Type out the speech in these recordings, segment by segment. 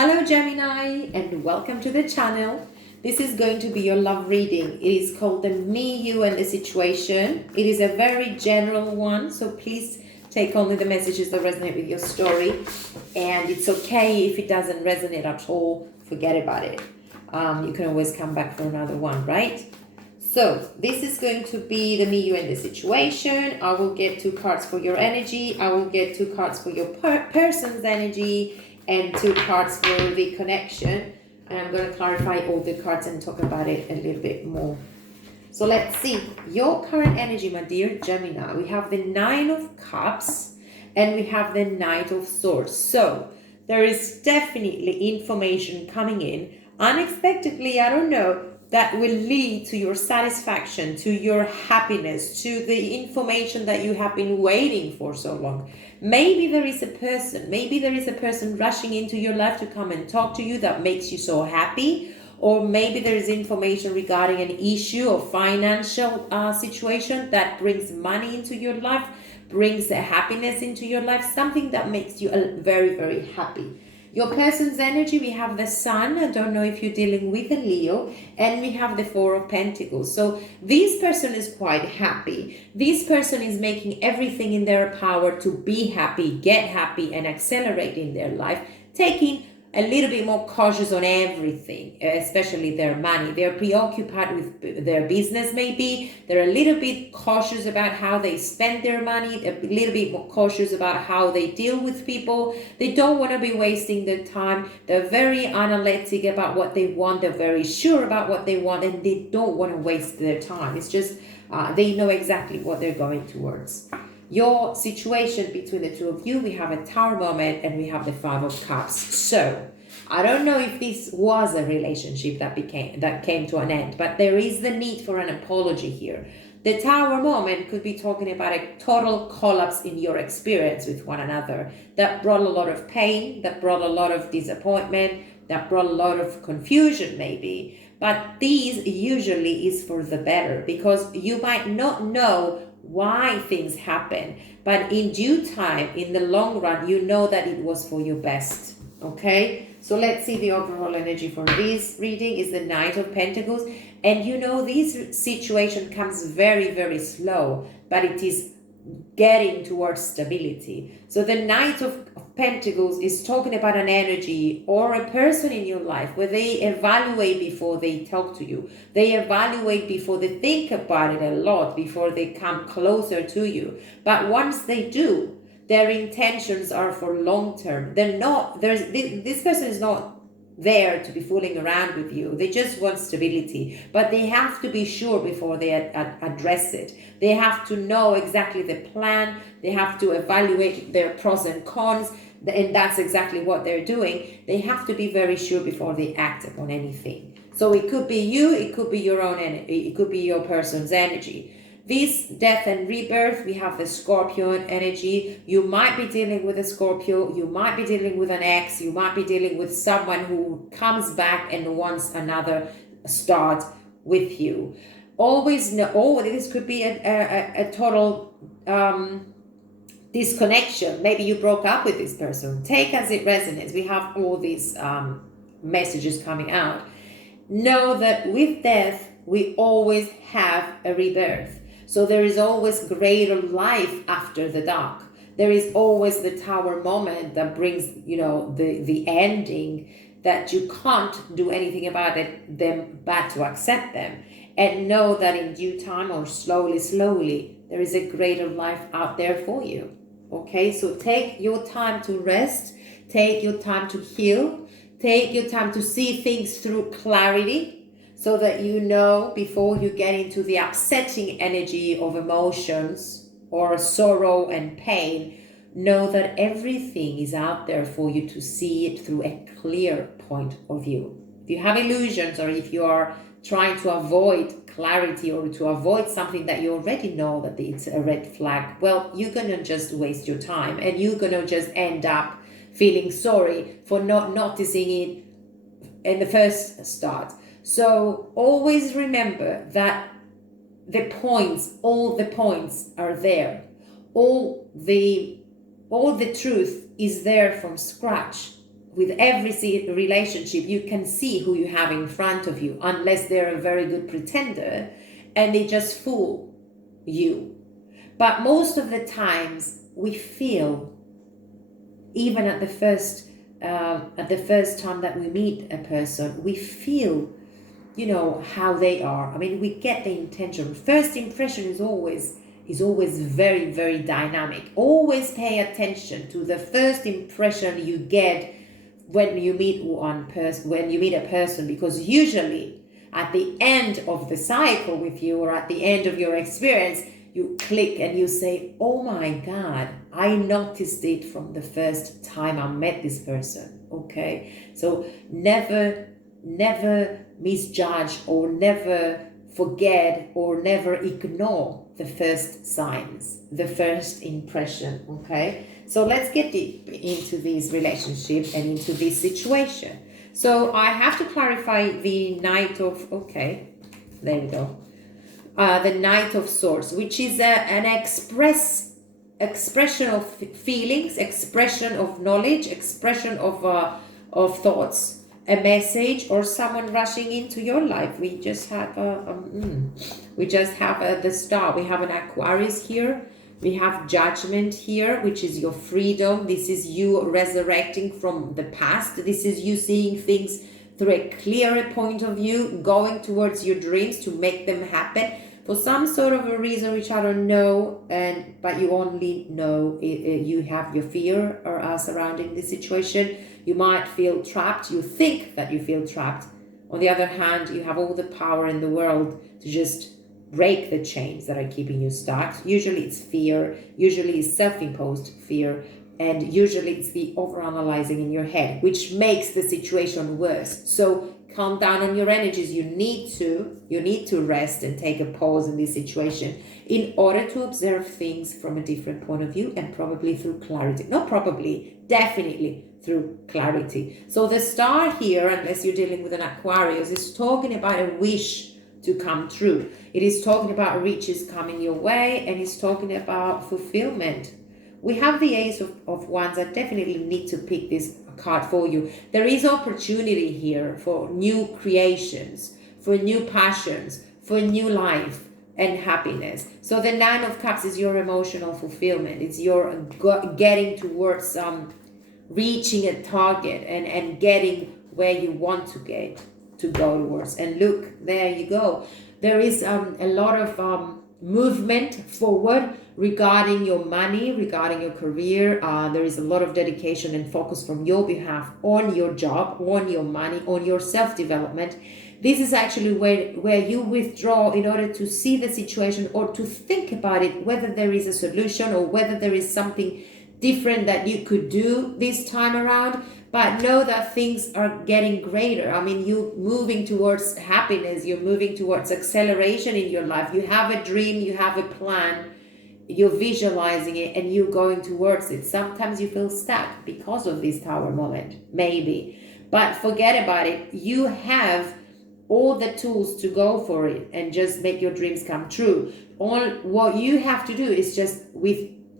Hello Gemini and welcome to the channel. This is going to be your love reading. It is called the Me, You and the Situation. It is a very general one, so please take only the messages that resonate with your story. And it's okay if it doesn't resonate at all, forget about it. You can always come back for another one, right? So this is going to be the Me, You and the Situation. I will get 2 cards for your energy. I will get 2 cards for your person's energy and 2 cards for the connection. And I'm going to clarify all the cards and talk about it a little bit more. So let's see your current energy, my dear Gemini. We have the 9 of Cups and we have the Knight of Swords. So there is definitely information coming in unexpectedly, I don't know, that will lead to your satisfaction, to your happiness, to the information that you have been waiting for so long. Maybe there is a person rushing into your life to come and talk to you that makes you so happy. Or maybe there is information regarding an issue or financial situation that brings money into your life, brings happiness into your life, something that makes you very, very happy. Your person's energy, we have the Sun. I don't know if you're dealing with a Leo. And we have the 4 of Pentacles. So this person is quite happy. This person is making everything in their power to be happy, get happy, and accelerate in their life, taking a little bit more cautious on everything, especially their money. They're preoccupied with their business maybe. They're a little bit cautious about how they spend their money, a little bit more cautious about how they deal with people. They don't want to be wasting their time. They're very analytic about what they want. They're very sure about what they want, and they don't want to waste their time. It's just they know exactly what they're going towards. Your situation between the 2 of you, we have a Tower moment and we have the 5 of Cups. So I don't know if this was a relationship that came to an end, but there is the need for an apology here. The Tower moment could be talking about a total collapse in your experience with one another that brought a lot of pain, that brought a lot of disappointment, that brought a lot of confusion maybe. But these usually is for the better, because you might not know why things happen, but in due time, in the long run, you know that it was for your best. Okay, so let's see the overall energy for this reading is the Knight of Pentacles. And you know, this situation comes very, very slow, but it is getting towards stability. So the Knight of Pentacles is talking about an energy or a person in your life where they evaluate before they talk to you. They evaluate before they think about it a lot, before they come closer to you. But once they do, their intentions are for long term. This person is not there to be fooling around with you. They just want stability, but they have to be sure before they address it. They have to know exactly the plan. They have to evaluate their pros and cons, and that's exactly what they're doing. They have to be very sure before they act upon anything. So it could be you, it could be your own energy, it could be your person's energy. This death and rebirth, we have the Scorpio energy. You might be dealing with a Scorpio, you might be dealing with an ex, you might be dealing with someone who comes back and wants another start with you. Always know, this could be a total disconnection. Maybe you broke up with this person. Take as it resonates. We have all these messages coming out. Know that with death, we always have a rebirth. So there is always greater life after the dark. There is always the Tower moment that brings, the ending, that you can't do anything about it, them but to accept them. And know that in due time, or slowly, there is a greater life out there for you. Okay, so take your time to rest, take your time to heal, take your time to see things through clarity, so that you know before you get into the upsetting energy of emotions or sorrow and pain, know that everything is out there for you to see it through a clear point of view. If you have illusions, or if you are trying to avoid clarity or to avoid something that you already know that it's a red flag, well, you're going to just waste your time, and you're going to just end up feeling sorry for not noticing it in the first start. So always remember that all the points are there. All the truth is there from scratch. with every relationship, you can see who you have in front of you, unless they're a very good pretender and they just fool you. But most of the times we feel, even at the first time that we meet a person, we feel, you know, how they are. I mean, we get the intention. First impression is always very, very dynamic. Always pay attention to the first impression you get when you meet a person, because usually at the end of the cycle with you, or at the end of your experience, you click and you say, oh my God, I noticed it from the first time I met this person. Okay, so never misjudge, or never forget, or never ignore the first signs, the first impression. Okay, so let's get deep into this relationship and into this situation. So I have to clarify the Knight of, okay, there we go. The Knight of Swords, which is an expression of feelings, expression of knowledge, expression of thoughts, a message, or someone rushing into your life. We just have the Star. We have an Aquarius here. We have Judgment here, which is your freedom. This is you resurrecting from the past. This is you seeing things through a clearer point of view, going towards your dreams to make them happen for some sort of a reason which I don't know, but you only know you have your fear surrounding this situation. You might feel trapped. You think that you feel trapped. On the other hand, you have all the power in the world to just break the chains that are keeping you stuck. Usually it's fear, usually it's self-imposed fear, and usually it's the overanalyzing in your head, which makes the situation worse. So calm down on your energies. You need to rest and take a pause in this situation in order to observe things from a different point of view, and probably through clarity. Not probably, definitely through clarity. So the Star here, unless you're dealing with an Aquarius, is talking about a wish to come true. It is talking about riches coming your way, and it's talking about fulfillment. We have the Ace of Wands. I definitely need to pick this card for you. There is opportunity here for new creations, for new passions, for new life and happiness. So the Nine of Cups is your emotional fulfillment. It's your getting towards reaching a target and getting where you want to go towards. And look, there you go. There is a lot of movement forward regarding your money, regarding your career. There is a lot of dedication and focus from your behalf on your job, on your money, on your self-development. This is actually where you withdraw in order to see the situation, or to think about it, whether there is a solution or whether there is something different that you could do this time around. But know that things are getting greater. I mean, you're moving towards happiness. You're moving towards acceleration in your life. You have a dream. You have a plan. You're visualizing it and you're going towards it. Sometimes you feel stuck because of this Tower moment, maybe. But forget about it. You have all the tools to go for it and just make your dreams come true. All what you have to do is just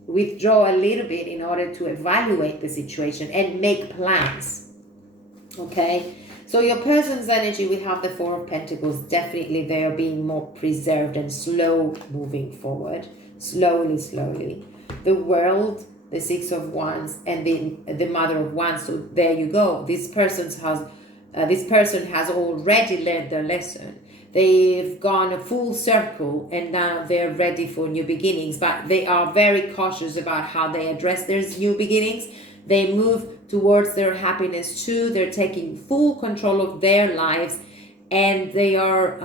withdraw a little bit in order to evaluate the situation and make plans. Okay, so your person's energy, we have the Four of Pentacles. Definitely they are being more preserved and slow moving forward, slowly. The World, the Six of Wands, and the Mother of Wands. So there you go. This person has already learned their lesson. They've gone a full circle and now they're ready for new beginnings, but they are very cautious about how they address their new beginnings. They move towards their happiness too. They're taking full control of their lives, and they are,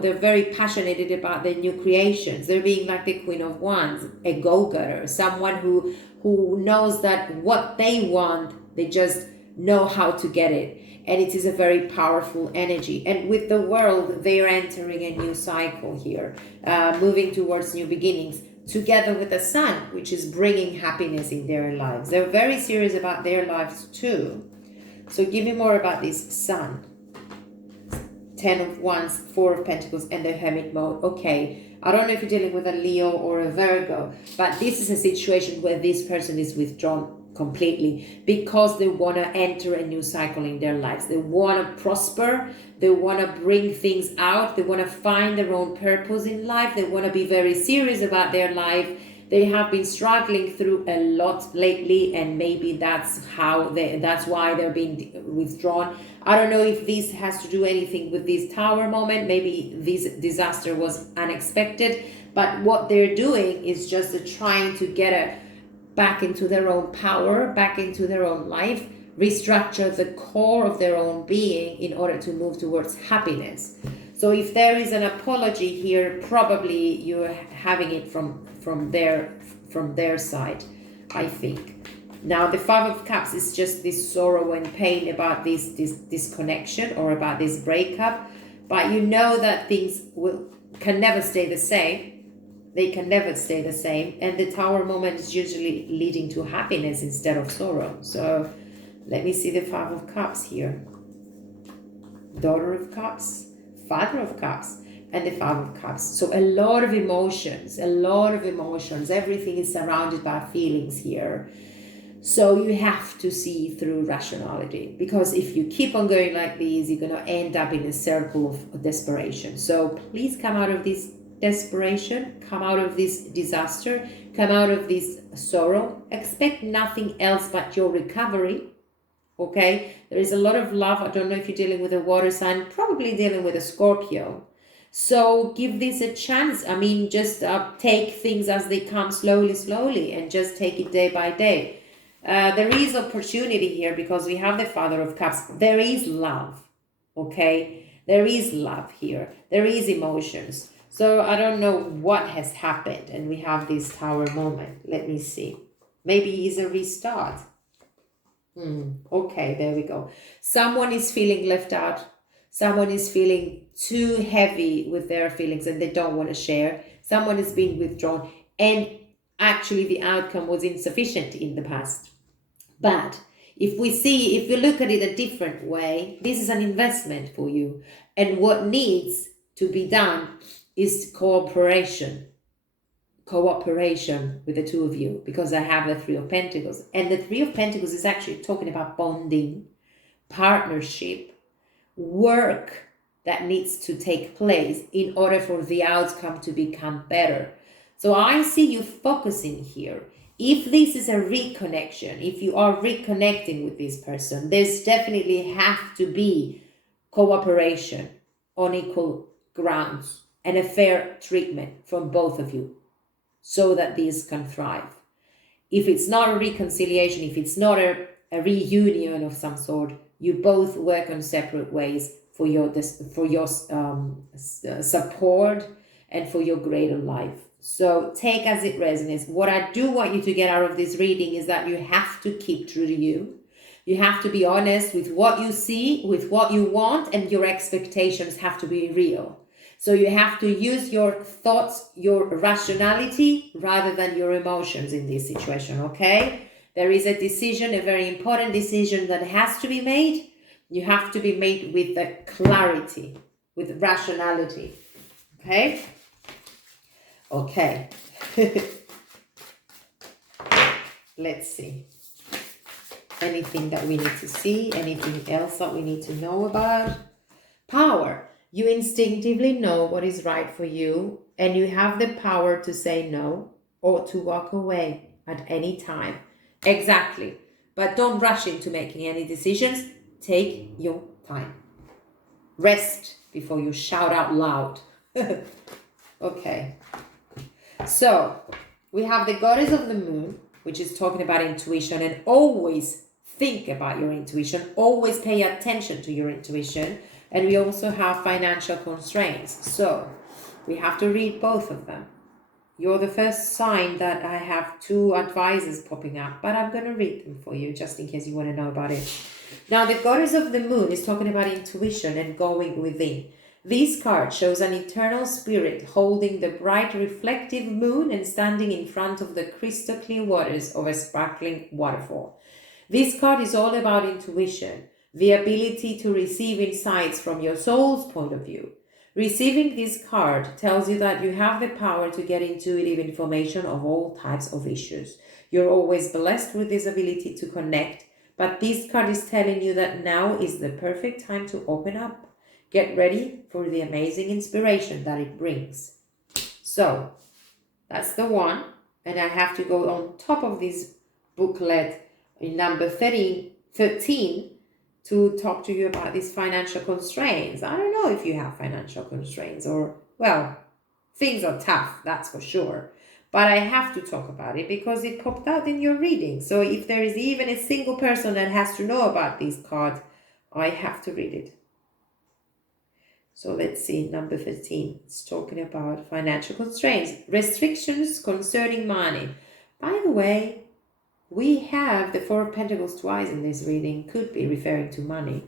they're very passionate about their new creations. They're being like the Queen of Wands, a go-getter, someone who knows that what they want, they just know how to get it. And it is a very powerful energy. And with the World, they are entering a new cycle here, moving towards new beginnings, together with the Sun, which is bringing happiness in their lives. They're very serious about their lives too. So give me more about this Sun. 10 of Wands, 4 of Pentacles, and the Hermit mode. Okay, I don't know if you're dealing with a Leo or a Virgo, but this is a situation where this person is withdrawn completely, because they want to enter a new cycle in their lives. They want to prosper. They want to bring things out. They want to find their own purpose in life. They want to be very serious about their life. They have been struggling through a lot lately, and maybe that's why they're being withdrawn. I don't know if this has to do anything with this Tower moment. Maybe this disaster was unexpected, but what they're doing is just trying to get back into their own power, back into their own life, restructure the core of their own being in order to move towards happiness. So if there is an apology here, probably you're having it from their side, I think. Now the Five of Cups is just this sorrow and pain about this disconnection or about this breakup, but you know that things can never stay the same. They can never stay the same, and the Tower moment is usually leading to happiness instead of sorrow. So let me see the Five of Cups here. Daughter of Cups, Father of Cups, and the Five of Cups. So a lot of emotions, everything is surrounded by feelings here. So you have to see through rationality, because if you keep on going like this, you're going to end up in a circle of desperation. So please come out of this desperation, come out of this disaster, come out of this sorrow. Expect nothing else but your recovery. Okay, there is a lot of love. I don't know if you're dealing with a water sign, probably dealing with a Scorpio. So give this a chance. I mean, just take things as they come slowly, and just take it day by day. There is opportunity here because we have the Father of Cups. There is love. Okay, there is love here. There is emotions. So I don't know what has happened, and we have this Tower moment. Let me see. Maybe it's a restart. Okay, there we go. Someone is feeling left out. Someone is feeling too heavy with their feelings and they don't want to share. Someone is being withdrawn, and actually the outcome was insufficient in the past. But if we look at it a different way, this is an investment for you. And what needs to be done is cooperation with the two of you, because I have the Three of Pentacles. And the Three of Pentacles is actually talking about bonding, partnership, work that needs to take place in order for the outcome to become better. So I see you focusing here. If this is a reconnection, if you are reconnecting with this person, there's definitely have to be cooperation on equal grounds and a fair treatment from both of you, so that this can thrive. If it's not a reconciliation, if it's not a reunion of some sort, you both work on separate ways for your support and for your greater life. So take as it resonates. What I do want you to get out of this reading is that you have to keep true to you. You have to be honest with what you see, with what you want, and your expectations have to be real. So you have to use your thoughts, your rationality, rather than your emotions in this situation, okay? There is a decision, a very important decision that has to be made. You have to be made with the clarity, with rationality, okay? Okay. Let's see. Anything that we need to see, anything else that we need to know about? Power. You instinctively know what is right for you, and you have the power to say no or to walk away at any time. Exactly. But don't rush into making any decisions. Take your time. Rest before you shout out loud. Okay. So we have the Goddess of the Moon, which is talking about intuition, and always think about your intuition. Always pay attention to your intuition. And we also have financial constraints. So we have to read both of them. You're the first sign that I have two advisors popping up, but I'm going to read them for you just in case you want to know about it. Now, the Goddess of the Moon is talking about intuition and going within. This card shows an eternal spirit holding the bright reflective moon and standing in front of the crystal clear waters of a sparkling waterfall. This card is all about intuition, the ability to receive insights from your soul's point of view. Receiving this card tells you that you have the power to get intuitive information of all types of issues. You're always blessed with this ability to connect, but this card is telling you that now is the perfect time to open up. Get ready for the amazing inspiration that it brings. So, that's the one. And I have to go on top of this booklet in number 13 to talk to you about these financial constraints. I don't know if you have financial constraints or, well, things are tough, that's for sure. But I have to talk about it because it popped out in your reading. So if there is even a single person that has to know about this card, I have to read it. So let's see, number 13. It's talking about financial constraints, restrictions concerning money. By the way, we have the Four of Pentacles twice in this reading, could be referring to money.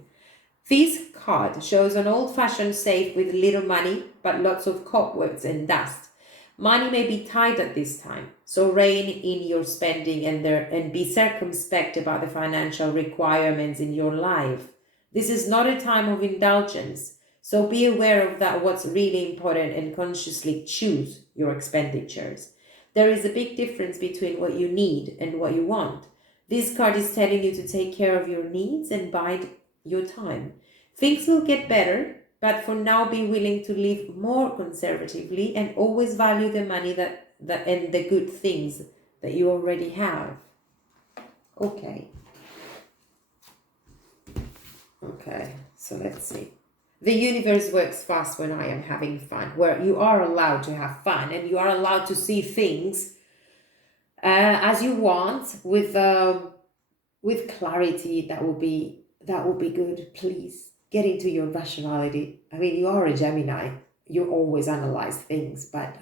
This card shows an old-fashioned safe with little money, but lots of cobwebs and dust. Money may be tight at this time, so rein in your spending and be circumspect about the financial requirements in your life. This is not a time of indulgence, so be aware of that what's really important and consciously choose your expenditures. There is a big difference between what you need and what you want. This card is telling you to take care of your needs and bide your time. Things will get better, but for now be willing to live more conservatively and always value the money and the good things that you already have. Okay, so let's see. The universe works fast when I am having fun, where you are allowed to have fun and you are allowed to see things as you want with clarity. That will be good. Please get into your rationality. I mean, you are a Gemini. You always analyze things, but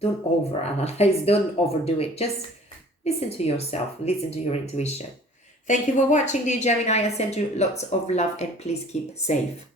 don't overanalyze. Don't overdo it. Just listen to yourself. Listen to your intuition. Thank you for watching, dear Gemini. I send you lots of love and please keep safe.